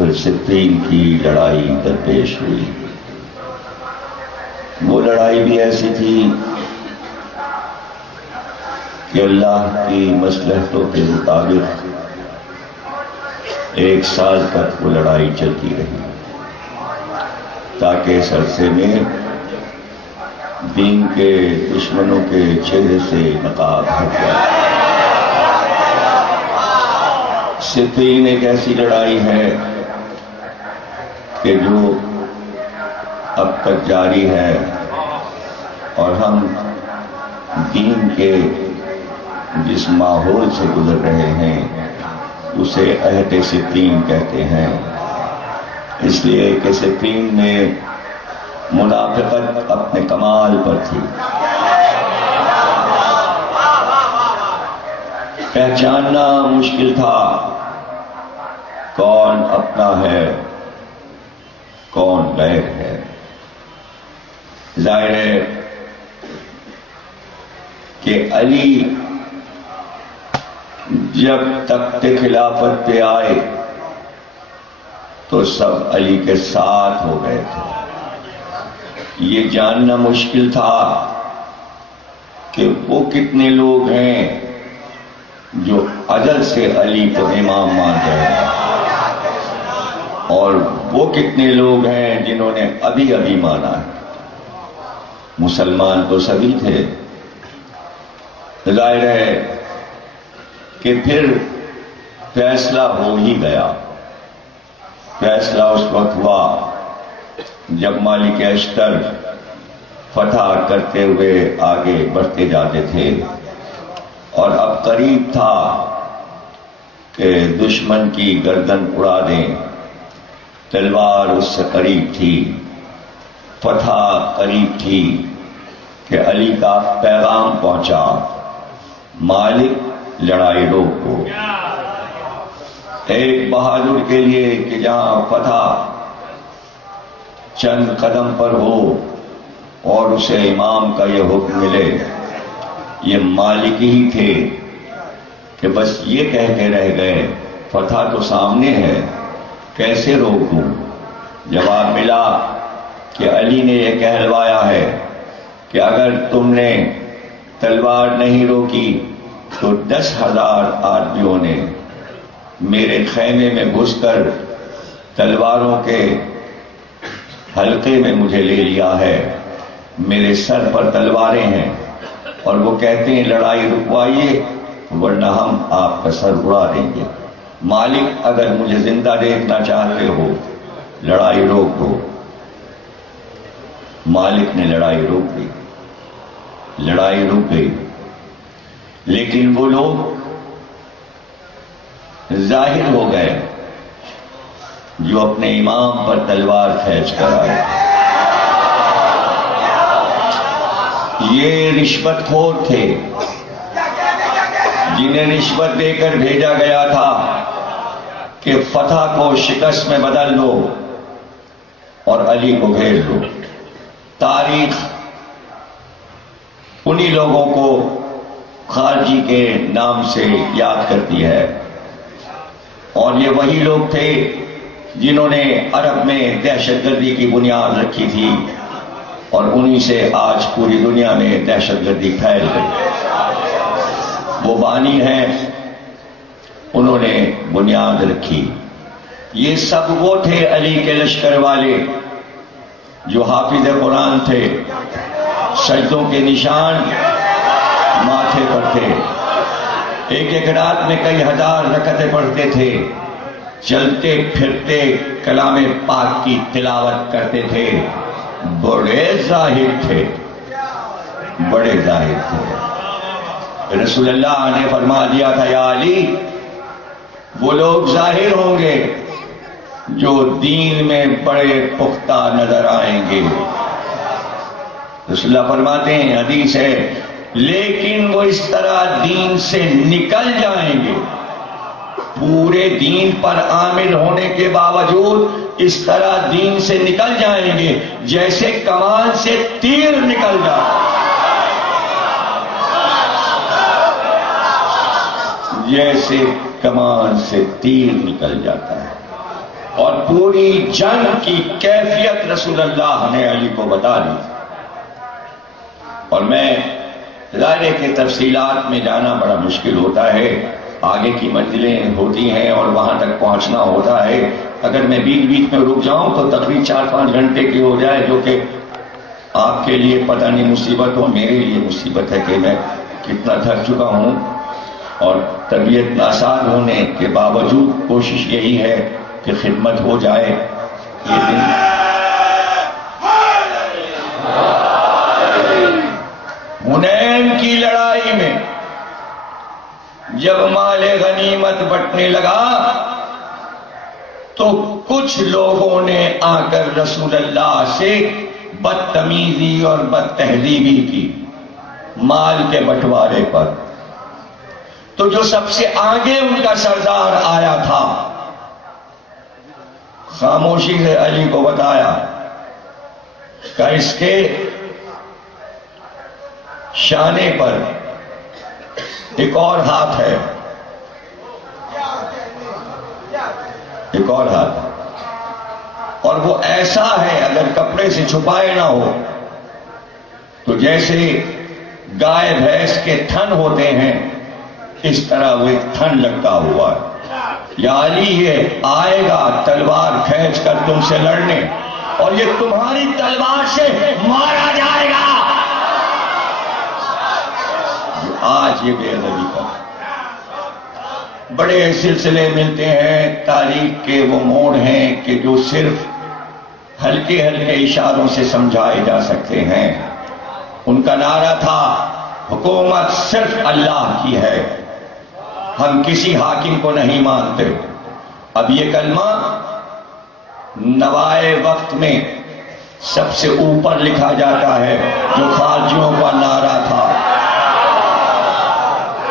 پھر صفین کی لڑائی درپیش ہوئی۔ وہ لڑائی بھی ایسی تھی کہ اللہ کی مصلحتوں کے مطابق 1 سال تک وہ لڑائی چلتی رہی، تاکہ اس عرصے میں دین کے دشمنوں کے چہرے سے نقاب ہٹ جائے۔ صفین ایک ایسی لڑائی ہے کہ جو اب تک جاری ہے، اور ہم دین کے جس ماحول سے گزر رہے ہیں اسے عہد صفین کہتے ہیں، اس لیے کہ صفین میں منافقت اپنے کمال پر تھی۔ پہچاننا مشکل تھا کون اپنا ہے کون غیر ہے۔ ظاہر ہے کہ علی جب تخت خلافت پہ آئے تو سب علی کے ساتھ ہو گئے تھے۔ یہ جاننا مشکل تھا کہ وہ کتنے لوگ ہیں جو ازل سے علی کو امام مان رہے ہیں، اور وہ کتنے لوگ ہیں جنہوں نے ابھی ابھی مانا ہے۔ مسلمان تو سبھی تھے۔ ظاہر ہے کہ پھر فیصلہ ہو ہی گیا۔ فیصلہ اس وقت ہوا جب مالک اشتر فتح کرتے ہوئے آگے بڑھتے جاتے تھے، اور اب قریب تھا کہ دشمن کی گردن اڑا دیں۔ تلوار اس سے قریب تھی، فتح قریب تھی کہ علی کا پیغام پہنچا، مالک لڑائی روکو۔ ایک بہادر کے لیے کہ جہاں فتح چند قدم پر ہو اور اسے امام کا یہ حکم ملے، یہ مالک ہی تھے کہ بس یہ کہہ کے رہ گئے فتح تو سامنے ہے، کیسے روکوں؟ جواب ملا کہ علی نے یہ کہلوایا ہے کہ اگر تم نے تلوار نہیں روکی تو 10,000 آدمیوں نے میرے خیمے میں گھس کر تلواروں کے حلقے میں مجھے لے لیا ہے۔ میرے سر پر تلواریں ہیں، اور وہ کہتے ہیں لڑائی رکوائیے ورنہ ہم آپ کا سر اڑا دیں گے۔ مالک اگر مجھے زندہ دیکھنا چاہتے ہو لڑائی روک دو۔ مالک نے لڑائی روک دی، لڑائی رک گئی، لیکن وہ لوگ ظاہر ہو گئے جو اپنے امام پر تلوار کھینچ کر آئے۔ یہ رشوت خور تھے جنہیں رشوت دے کر بھیجا گیا تھا کہ فتح کو شکست میں بدل دو اور علی کو گھیر دو۔ تاریخ انہی لوگوں کو خارجی کے نام سے یاد کرتی ہے، اور یہ وہی لوگ تھے جنہوں نے عرب میں دہشت گردی کی بنیاد رکھی تھی، اور انہی سے آج پوری دنیا میں دہشت گردی پھیل گئی۔ وہ بانی ہیں، انہوں نے بنیاد رکھی۔ یہ سب وہ تھے علی کے لشکر والے جو حافظ قرآن تھے، سجدوں کے نشان ماتھے پر تھے، ایک ایک رات میں کئی ہزار رکعتیں پڑھتے تھے، چلتے پھرتے کلام پاک کی تلاوت کرتے تھے، بڑے زاہد تھے، بڑے زاہد تھے۔ رسول اللہ نے فرما دیا تھا یا علی وہ لوگ ظاہر ہوں گے جو دین میں بڑے پختہ نظر آئیں گے۔ رسول اللہ فرماتے ہیں، حدیث ہے، لیکن وہ اس طرح دین سے نکل جائیں گے، پورے دین پر عامل ہونے کے باوجود اس طرح دین سے نکل جائیں گے جیسے کمان سے تیر نکل جائے، جیسے کمان سے تیر نکل جاتا ہے۔ اور پوری جنگ کی کیفیت رسول اللہ نے علی کو بتا دی. اور میں ظاہر کے تفصیلات میں جانا بڑا مشکل ہوتا ہے، آگے کی منزلیں ہوتی ہیں اور وہاں تک پہنچنا ہوتا ہے. اگر میں بیچ بیچ میں رک جاؤں تو تقریباً 4-5 گھنٹے کی ہو جائے، جو کہ آپ کے لیے پتہ نہیں مصیبت ہو، میرے لیے مصیبت ہے کہ میں کتنا تھک چکا ہوں. اور طبیعت ناساز ہونے کے باوجود کوشش یہی ہے کہ خدمت ہو جائے. یہ دن حنین کی لڑائی میں جب مال غنیمت بٹنے لگا تو کچھ لوگوں نے آ کر رسول اللہ سے بدتمیزی اور بد تہذیبی کی مال کے بٹوارے پر. تو جو سب سے آگے ان کا سردار آیا تھا، خاموشی سے علی کو بتایا کہ اس کے شانے پر ایک اور ہاتھ ہے، ایک اور ہاتھ، اور وہ ایسا ہے اگر کپڑے سے چھپائے نہ ہو تو جیسے گائے بھینس کے تھن ہوتے ہیں اس طرح وہ ایک تھن لگتا ہوا ہے. یا علی یہ آئے گا تلوار کھینچ کر تم سے لڑنے اور یہ تمہاری تلوار سے مارا جائے گا. آج یہ بے ادبی کا بڑے سلسلے ملتے ہیں، تاریخ کے وہ موڑ ہیں کہ جو صرف ہلکے ہلکے اشاروں سے سمجھائے جا سکتے ہیں. ان کا نعرہ تھا حکومت صرف اللہ کی ہے، ہم کسی حاکم کو نہیں مانتے. اب یہ کلمہ نوائے وقت میں سب سے اوپر لکھا جاتا ہے، جو خارجیوں کا نعرہ تھا.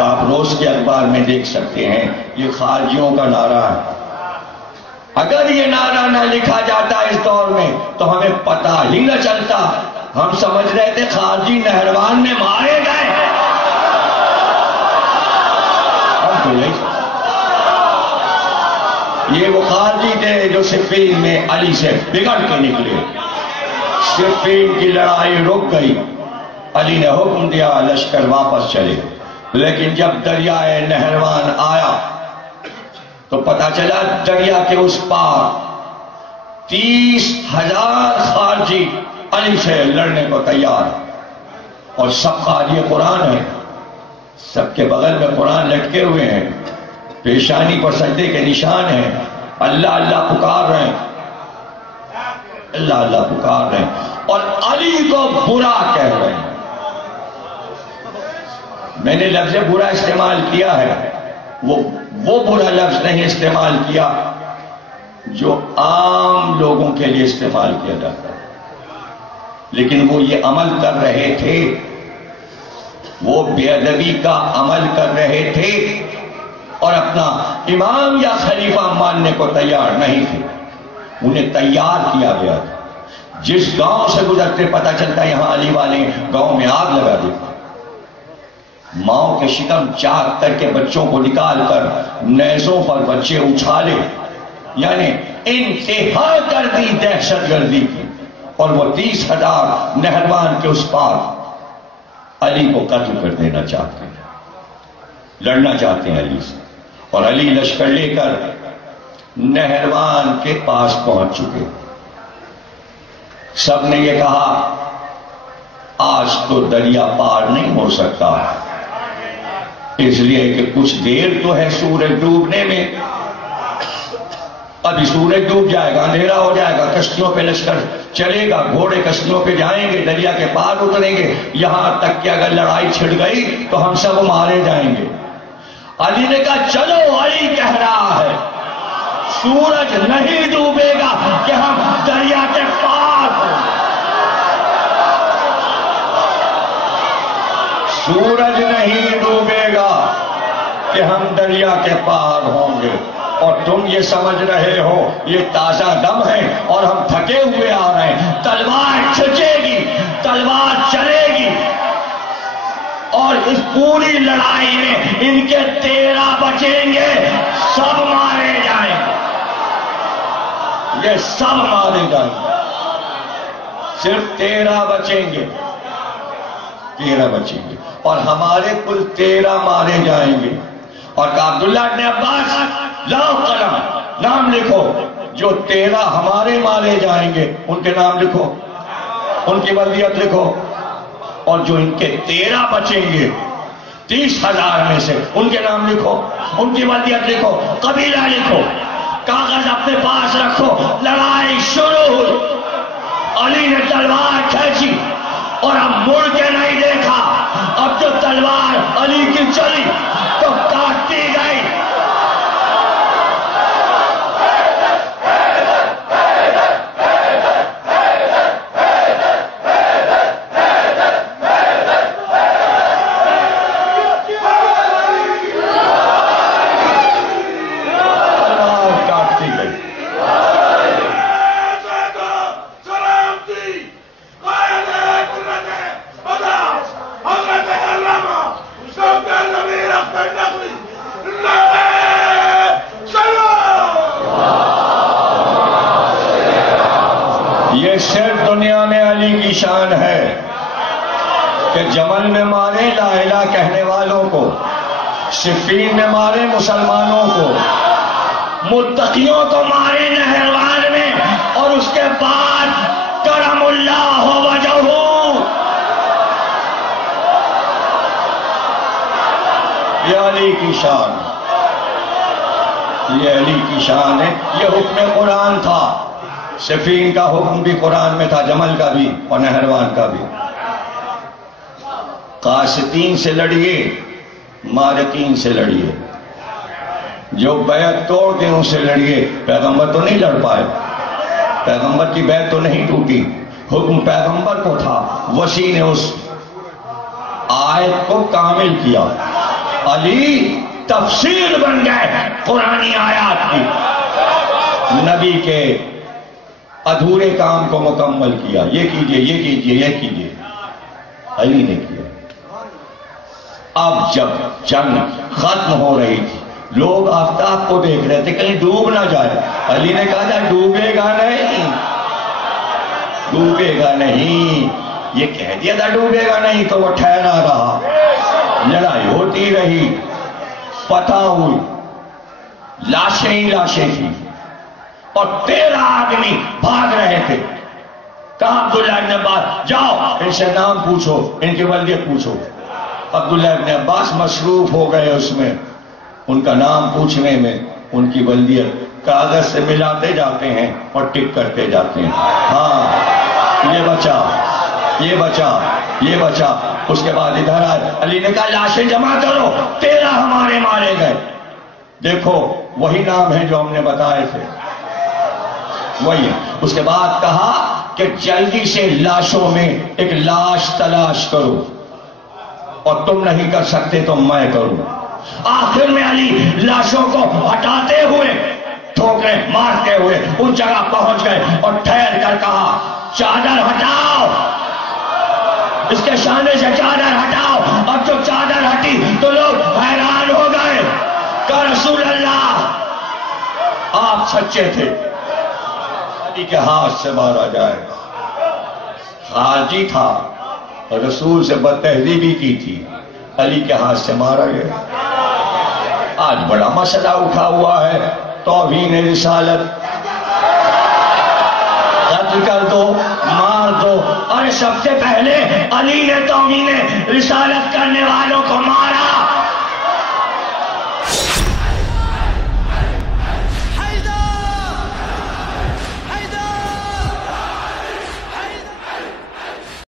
آپ روز کے اخبار میں دیکھ سکتے ہیں یہ خارجیوں کا نعرہ ہے. اگر یہ نعرہ نہ لکھا جاتا اس دور میں تو hمیں پتہ ہی نہ چلتا. ہم سمجھ رہے تھے خارجی نہروان میں مارے گئے. یہ وہ خارجی تھے جو صفین میں علی سے بگڑ کے نکلے. صفین کی لڑائی رک گئی، علی نے حکم دیا لشکر واپس چلے. لیکن جب دریائے نہروان آیا تو پتہ چلا دریا کے اس پار 30,000 خارجی علی سے لڑنے کو تیار، اور سب خارجی قرآن ہے، سب کے بغل میں قرآن لٹکے ہوئے ہیں، پیشانی پر سجدے کے نشان ہیں، اللہ اللہ پکار رہے ہیں، اللہ اللہ پکار رہے ہیں، اور علی کو برا کہہ رہے ہیں. میں نے لفظ برا استعمال کیا ہے، وہ برا لفظ نہیں استعمال کیا جو عام لوگوں کے لیے استعمال کیا جاتا ہے. لیکن وہ یہ عمل کر رہے تھے، وہ بے ادبی کا عمل کر رہے تھے اور اپنا امام یا خلیفہ ماننے کو تیار نہیں تھے. انہیں تیار کیا گیا تھا. جس گاؤں سے گزرتے پتہ چلتا یہاں علی والے گاؤں میں آگ لگا دیتے، ماؤں کے شکم چاک کر کے بچوں کو نکال کر نیزوں پر بچے اچھالے. یعنی انتہا کر دی دہشت گردی کی. اور وہ 30,000 نہروان کے اس پار علی کو قتل کر دینا چاہتے ہیں، لڑنا چاہتے ہیں علی سے. اور علی لشکر لے کر نہروان کے پاس پہنچ چکے. سب نے یہ کہا آج تو دریا پار نہیں ہو سکتا، اس لیے کہ کچھ دیر تو ہے سورج ڈوبنے میں. ابھی سورج ڈوب جائے گا، اندھیرا ہو جائے گا، کشتیوں پہ لشکر چلے گا، گھوڑے کشتیوں پہ جائیں گے، دریا کے پار اتریں گے، یہاں تک کہ اگر لڑائی چھڑ گئی تو ہم سب مارے جائیں گے. علی نے کہا چلو، علی کہہ رہا ہے سورج نہیں ڈوبے گا کہ ہم دریا کے پار ہوں. سورج نہیں ڈوبے گا کہ ہم دریا کے پار ہوں گے. اور تم یہ سمجھ رہے ہو یہ تازہ دم ہے اور ہم تھکے ہوئے آ رہے ہیں. تلوار کھچے گی، تلوار چلے گی، اور اس پوری لڑائی میں ان کے 13 بچیں گے، سب مارے جائیں گے. یہ سب مارے جائیں گے، صرف 13 بچیں گے، 13 بچیں گے، اور ہمارے کل 13 مارے جائیں گے۔ اور کہا عبداللہ ابن عباس لاؤ قلم، نام لکھو، جو 13 ہمارے مارے جائیں گے ان کے نام لکھو، ان کی بلدیت لکھو، اور جو ان کے 13 بچیں گے 30,000 میں سے ان کے نام لکھو، ان کی بلدیت لکھو، قبیلہ لکھو، کاغذ اپنے پاس رکھو۔ لڑائی شروع ہوئی، علی نے تلوار کھینچی اور اب مڑ کے نہیں دیکھا، اب جو تلوار علی کی چلی تو کاٹتی گئی۔ یہ صرف دنیا میں علی کی شان ہے کہ جمل میں مارے لا الہ کہنے والوں کو، صفین میں مارے مسلمانوں کو، متقیوں کو مارے نہروان میں، اور اس کے بعد کرم اللہ وجہہ، یہ علی کی شان، یہ علی کی شان ہے۔ یہ حکم قرآن تھا، صفین کا حکم بھی قرآن میں تھا، جمل کا بھی اور نہروان کا بھی۔ قاسطین سے لڑیے، مارقین سے لڑیے، جو بیعت توڑ کے ان سے لڑیے۔ پیغمبر تو نہیں لڑ پائے، پیغمبر کی بیعت تو نہیں ٹوٹی، حکم پیغمبر کو تھا، وسیع نے اس آیت کو کامل کیا۔ علی تفسیر بن گئے قرآنی آیات کی، نبی کے ادھورے کام کو مکمل کیا، یہ کیجئے، یہ کیجئے، یہ کیجئے، علی نے کیا۔ اب جب جنگ ختم ہو رہی تھی، لوگ آفتاب کو دیکھ رہے تھے کہیں ڈوب نہ جائے، علی نے کہا جائے ڈوبے گا نہیں، ڈوبے گا نہیں، یہ کہہ دیا تھا ڈوبے گا نہیں تو وہ ٹھہرا رہا، لڑائی ہوتی رہی، فتح ہوئی، لاشیں ہی لاشیں تھیں، اور 13 آدمی بھاگ رہے تھے۔ کہا عبداللہ ابن عباس جاؤ ان سے نام پوچھو، ان کی ولدیت پوچھو۔ عبداللہ ابن عباس مصروف ہو گئے اس میں، ان کا نام پوچھنے میں، ان کی ولدیت کاغذ سے ملاتے جاتے ہیں اور ٹک کرتے جاتے ہیں، ہاں یہ بچا، یہ بچا، یہ بچا۔ اس کے بعد ادھر آئے، علی نے کہا لاشیں جمع کرو، 13 ہمارے مارے گئے، دیکھو وہی نام ہے جو ہم نے بتائے تھے، وہی ہے۔ اس کے بعد کہا کہ جلدی سے لاشوں میں ایک لاش تلاش کرو، اور تم نہیں کر سکتے تو میں کروں۔ آخر میں علی لاشوں کو ہٹاتے ہوئے، ٹھوکریں مارتے ہوئے اس جگہ پہنچ گئے اور ٹھہر کر کہا چادر ہٹاؤ، اس کے شانے سے چادر ہٹاؤ۔ اب جو چادر ہٹی تو لوگ حیران ہو گئے کہ رسول اللہ آپ سچے تھے، علی کے ہاتھ سے مارا جائے۔ خارجی تھا، رسول سے بدتہذیبی کی تھی، علی کے ہاتھ سے مارا گیا۔ آج بڑا مسئلہ اٹھا ہوا ہے، توہین رسالت، قتل کر دو، مار دو۔ اور سب سے پہلے علی نے توہین رسالت کرنے والوں کو مارا۔